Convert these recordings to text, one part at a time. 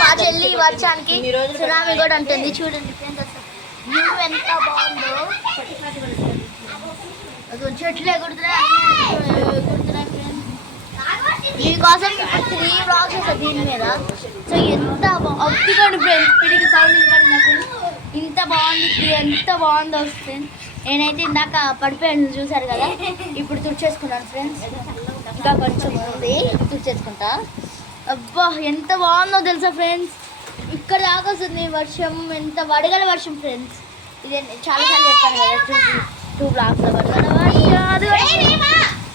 మా చెల్లి వర్షానికి సునామీ కూడా ఉంటుంది. చూడండి ఫ్రెండ్స్ అసలు వ్యూ ఎంత బాగుందో. చెట్లు ఎగురుతున్నాయి ఫ్రెండ్స్. మీకోసం 3 బ్లాగ్స్ వస్తాయి దీని మీద. సో ఎంత ఒప్పుకోండి ఫ్రెండ్స్, పిడికి సౌండ్ ఇవ్వండి ఫ్రెండ్స్. ఇంత బాగుంది, ఎంత బాగుందో ఫ్రెండ్స్. నేనైతే ఇందాక పడిపోయాను చూసారు కదా, ఇప్పుడు తుడిచేసుకున్నాను ఫ్రెండ్స్. ఇంకా కొంచెం ఉంది, తుడిచేసుకుంటా. అబ్బా ఎంత బాగుందో తెలుసా ఫ్రెండ్స్. ఇక్కడ దాకా వస్తుంది వర్షం, ఎంత వడగల వర్షం ఫ్రెండ్స్. ఇదే చాలాసార్లు చెప్పాను కదా, 2 బ్లాక్స్లో వడగల వర్షం.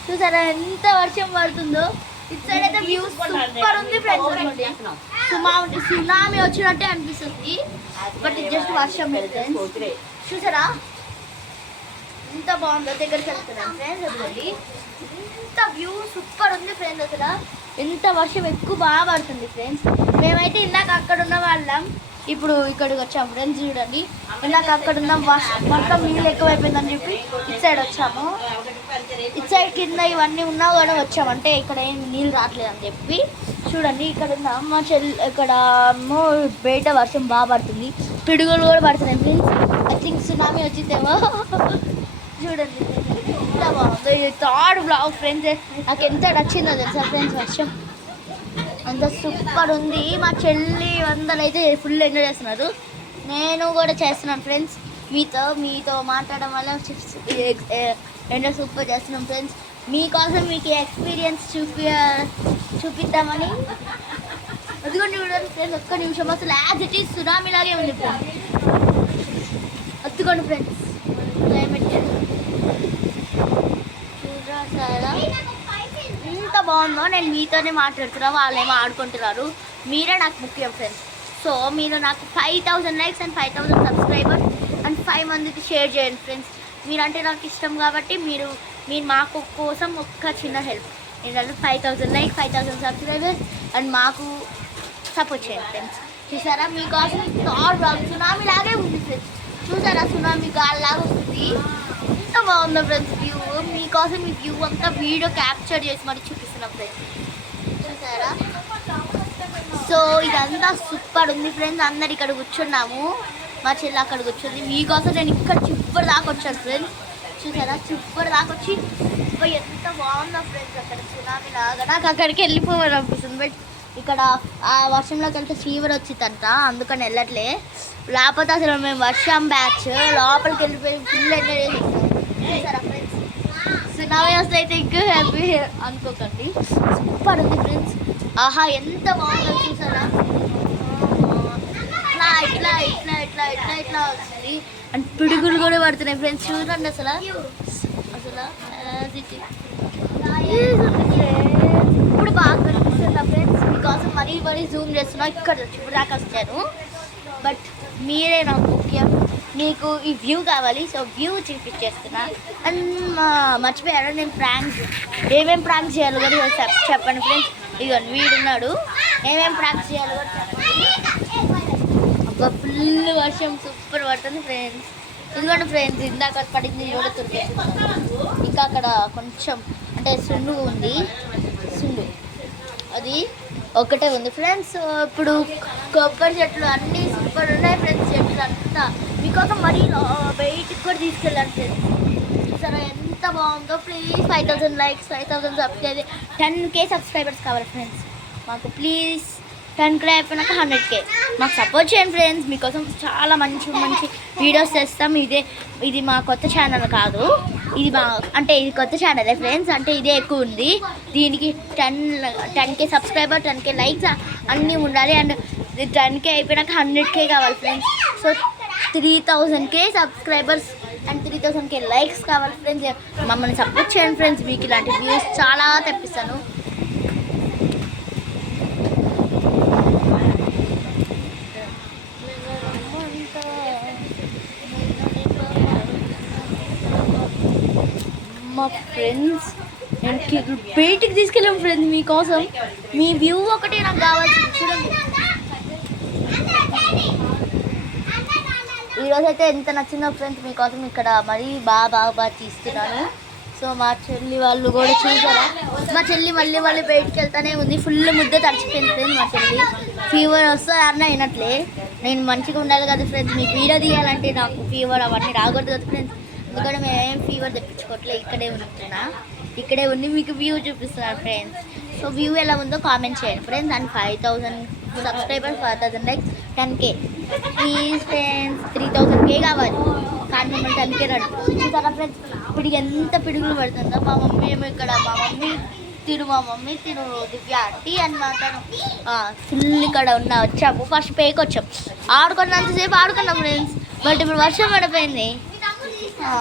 చూసారా ఎంత వర్షం పడుతుందో. ఇటు సైడ్ అయితే వ్యూ సూపర్ ఉంది ఫ్రెండ్స్. సునామీ వచ్చినట్టే అనిపిస్తుంది, బట్ ఇది జస్ట్ వర్షం ఫ్రెండ్స్. చూసారా ఎంత బాగుందో. దగ్గరికి వెళ్తున్నాను ఫ్రెండ్స్. అదిగోండి ఎంత వ్యూ సూపర్ ఉంది ఫ్రెండ్స్. అసలు ఎంత వర్షం ఎక్కువ బాగా పడుతుంది ఫ్రెండ్స్. మేమైతే ఇందాక అక్కడ ఉన్న వాళ్ళం, ఇప్పుడు ఇక్కడికి వచ్చాము ఫ్రెండ్స్. చూడండి, ఇందాక అక్కడ ఉన్న మొత్తం నీళ్ళు ఎక్కువైపోయిందని చెప్పి ఇటు సైడ్ వచ్చాము. ఇటు సైడ్ కింద ఇవన్నీ ఉన్నా కూడా వచ్చాము, అంటే ఇక్కడ ఏం నీళ్ళు రావట్లేదని చెప్పి. చూడండి ఇక్కడ ఉన్న మా ఇక్కడ బయట వర్షం బాగా పడుతుంది, పిడుగులు కూడా పడుతున్నాయి ఫ్రెండ్స్. ఐ థింక్ సునామీ వచ్చిందేమో. చూడండి ఎంత బాగుందో. ఇది 3rd బ్లాగ్ ఫ్రెండ్స్. నాకు ఎంత నచ్చిందో తెలుసా ఫ్రెండ్స్ వర్షం. అంత సూపర్ ఉంది. మా చెల్లి అందరూ అయితే ఫుల్ ఎంజాయ్ చేస్తున్నారు, నేను కూడా చేస్తున్నాను ఫ్రెండ్స్. మీతో మాట్లాడడం వల్ల ఎంజాయ్ సూపర్ చేస్తున్నాం ఫ్రెండ్స్. మీకోసం మీకు ఎక్స్పీరియన్స్ చూపిద్దామని. అదిగోండి చూడండి ఫ్రెండ్స్, ఒక్క నిమిషం. అసలు యాజ్ ఇట్ ఈస్ సునామీ లాగే ఉంది ఫ్రెండ్స్. అదిగోండి ఫ్రెండ్స్ క్లైమేట్ చూసారా ఎంత బాగుందో. నేను మీతోనే మాట్లాడుతున్నా, వాళ్ళేమో ఆడుకుంటున్నారు. మీరే నాకు ముఖ్యం ఫ్రెండ్స్. సో మీరు నాకు 5000 లైక్స్ అండ్ 5000 సబ్స్క్రైబర్స్ అండ్ 5 మందికి షేర్ చేయండి ఫ్రెండ్స్. మీరంటే నాకు ఇష్టం కాబట్టి మీరు మాకు కోసం ఒక్క చిన్న హెల్ప్ ఏంటంటే 5000 లైక్స్, 5000 సబ్స్క్రైబర్స్ అండ్ మాకు సపోర్ట్ చేయండి ఫ్రెండ్స్. చూసారా మీకోసం సునామీ లాగే ఉంది ఫ్రెండ్స్. చూసారా సునామీ గాలిలాగా వస్తుంది. ఎంత బాగుందో ఫ్రెండ్స్ వ్యూ. మీకోసం ఈ వ్యూ అంతా వీడియో క్యాప్చర్ చేసి మరి చూపిస్తున్నాం ఫ్రెండ్స్. చూసారా సో ఇదంతా సూపర్ ఉంది ఫ్రెండ్స్. అందరు ఇక్కడ కూర్చున్నాము, మా చెల్లి అక్కడ కూర్చుంది. మీకోసం నేను ఇక్కడ చివరి దాకా వచ్చాను ఫ్రెండ్స్. చూసారా చివరి దాకా వచ్చి ఎంత బాగుందో ఫ్రెండ్స్. అక్కడ సునామీ లాగా నాకు అక్కడికి వెళ్ళిపోవాలనిపిస్తుంది, బట్ ఇక్కడ ఆ వర్షంలోకి వెళ్తే ఫీవర్ వచ్చిందంట, అందుకని వెళ్ళట్లే. లేకపోతే అసలు మేము వర్షం బ్యాచ్ లోపలికి వెళ్ళిపోయి ఫుల్ ఎంజాయ్ చేసేస్తాం. చూసారా ఫ్రెండ్స్ సునామీ వస్తే అయితే ఇంకా హ్యాపీ అనుకోకండి. సూపర్ ఉంది ఫ్రెండ్స్. ఆహా ఎంత బాగుందో చూసారా. ఇట్లా ఇట్లా ఇట్లా ఇట్లా ఇట్లా వస్తుంది అండ్ పిడుగులు కూడా పడుతున్నాయి ఫ్రెండ్స్. చూడండి అసలు ఇప్పుడు బాగా కనిపిస్తుందా ఫ్రెండ్స్. మీకోసం మరీ జూమ్ చేస్తున్నా, ఇక్కడ చివరి దాకా వచ్చాను. బట్ మీరే నాకు ముఖ్యం, మీకు ఈ వ్యూ కావాలి. So view చూపించేస్తున్నా. అండ్ మర్చిపోయారు నేను ఏమేమి ప్రాంక్స్ చేయాలో కూడా చెప్పండి ఫ్రెండ్స్. ఇదిగోండి వీడున్నాడు, ఏమేమి ప్రాంక్స్ చేయాలో కూడా చెప్పండి. అబ్బా ఫుల్ వర్షం సూపర్ పడుతుంది ఫ్రెండ్స్. ఇదిగోండి ఫ్రెండ్స్ ఇందాక పడింది కూడా తుడిచేసుకున్నాను. ఇంకా అక్కడ కొంచెం అంటే సుండు ఉంది, సుండు అది ఒకటే ఉంది ఫ్రెండ్స్. ఇప్పుడు కొబ్బరి చెట్లు అన్నీ సూపర్ ఉన్నాయి ఫ్రెండ్స్. చెట్లు అంతా మీకోసం మరీ బయటికి కూడా తీసుకెళ్ళాను ఫ్రెండ్స్. సరే ఎంత బాగుందో. Please 5000 likes, 5000 subscribe, 10K subscribers కావాలి ఫ్రెండ్స్ మాకు. ప్లీజ్ 10K అయిపోయినాక 100K మాకు సపోర్ట్ చేయండి ఫ్రెండ్స్. మీకోసం చాలా మంచి వీడియోస్ చేస్తాం. ఇది మా కొత్త ఛానల్ కాదు, ఇది కొత్త ఛానలే ఫ్రెండ్స్. అంటే ఇదే ఎక్కువ ఉంది. దీనికి 10K సబ్స్క్రైబర్, 10K లైక్స్ అన్నీ ఉండాలి. అండ్ 10K అయిపోయినాక 100K కావాలి friends. So 3000K subscribers and 3000K likes కావాలి ఫ్రెండ్స్. మమ్మల్ని సపోర్ట్ చేయండి ఫ్రెండ్స్. మీకు ఇలాంటి వ్యూస్ చాలా తెప్పిస్తాను. మా ఫ్రెండ్స్ నేను బయటికి తీసుకెళ్ళాం ఫ్రెండ్స్ మీకోసం. మీ వ్యూ ఒకటి నాకు కావాల్సింది. చూడండి ఈరోజు అయితే ఎంత నచ్చిందో ఫ్రెండ్స్ మీకోసం. ఇక్కడ మరీ బాగా తీస్తున్నాను. సో మా చెల్లి వాళ్ళు కూడా చూసారా, మా చెల్లి మళ్ళీ బయటికి వెళ్తానే ఉంది. ఫుల్ ముద్ద తడిచిపోయింది ఫ్రెండ్స్ మా చెల్లి. ఫీవర్ వస్తే అన్న అయినట్లే. నేను మంచిగా ఉండాలి కదా ఫ్రెండ్స్, మీకు వీడియో తీయాలంటే నాకు ఫీవర్ అవన్నీ రాకూడదు కదా ఫ్రెండ్స్. ఎందుకంటే మేమేం ఫీవర్ తెప్పించుకోవట్లే, ఇక్కడే ఉండి మీకు వ్యూ చూపిస్తున్నాను ఫ్రెండ్స్. సో వ్యూ ఎలా ఉందో కామెంట్ చేయండి friends. And 5000 subscribers, 5000 likes, 10K please friends. 3000K కావాలి కానీ మిమ్మల్ని 10K రండి. చూసారా ఫ్రెండ్స్ పిడికి ఎంత పిడుగులు పడుతుందో. మా మమ్మీ ఏమో ఇక్కడ, మా మమ్మీ తిను దివ్య ఆంటీ అని మాట్లాడు ఫుల్ ఇక్కడ వచ్చాము. ఫస్ట్ పేకి వచ్చాం, ఆడుకున్నంతసేపు ఆడుకున్నాం ఫ్రెండ్స్. బట్ ఇప్పుడు వర్షం పడిపోయింది.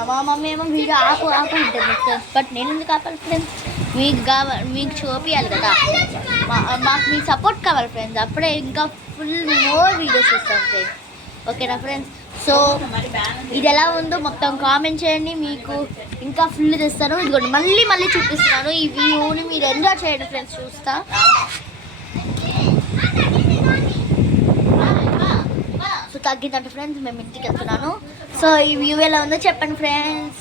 మా మమ్మీ ఏమో వీడియో ఆపు ఉంటుంది ఫ్రెండ్స్. బట్ నేను ఎందుకు ఆపాలి ఫ్రెండ్స్, మీకు చూపించాలి కదా. మాకు మీ సపోర్ట్ కావాలి ఫ్రెండ్స్, అప్పుడే ఇంకా ఫుల్ మోర్ వీడియోస్ ఇస్తాం ఫ్రెండ్స్. ఓకేనా ఫ్రెండ్స్. సో ఇది ఎలా ఉందో మొత్తం కామెంట్ చేయండి, మీకు ఇంకా ఫుల్ తెస్తాను. ఇదిగోండి మళ్ళీ చూపిస్తున్నాను ఈ వ్యూని, మీరు ఎంజాయ్ చేయండి ఫ్రెండ్స్. చూస్తా సో తగ్గిందంటే ఫ్రెండ్స్ మేము ఇంటికి వెళ్తున్నాను. సో ఈ వ్యూ ఎలా ఉందో చెప్పండి ఫ్రెండ్స్.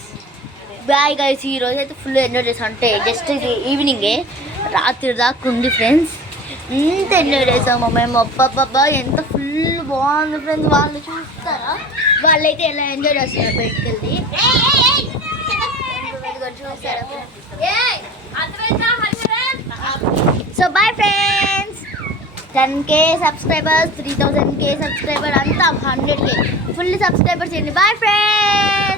Bye guys. ఈరోజు అయితే ఫుల్ ఎంజాయ్ చేసాం, అంటే జస్ట్ ఇది ఈవినింగే, రాత్రి దాకా ఉంది ఫ్రెండ్స్. ఎంత ఎంజాయ్ చేసాము మేము, అబ్బబ్బబ్బా ఎంత ఫుల్ బాగుంది ఫ్రెండ్స్. వాళ్ళు చూస్తారా, వాళ్ళైతే ఎలా ఎంజాయ్ చేస్తున్నారు బయటికి వెళ్ళి. చూస్తారా so bye friends. 10K subscribers, 3000K subscriber, అంతా 100K ఫుల్ సబ్స్క్రైబర్స్ చేయండి. Bye friends.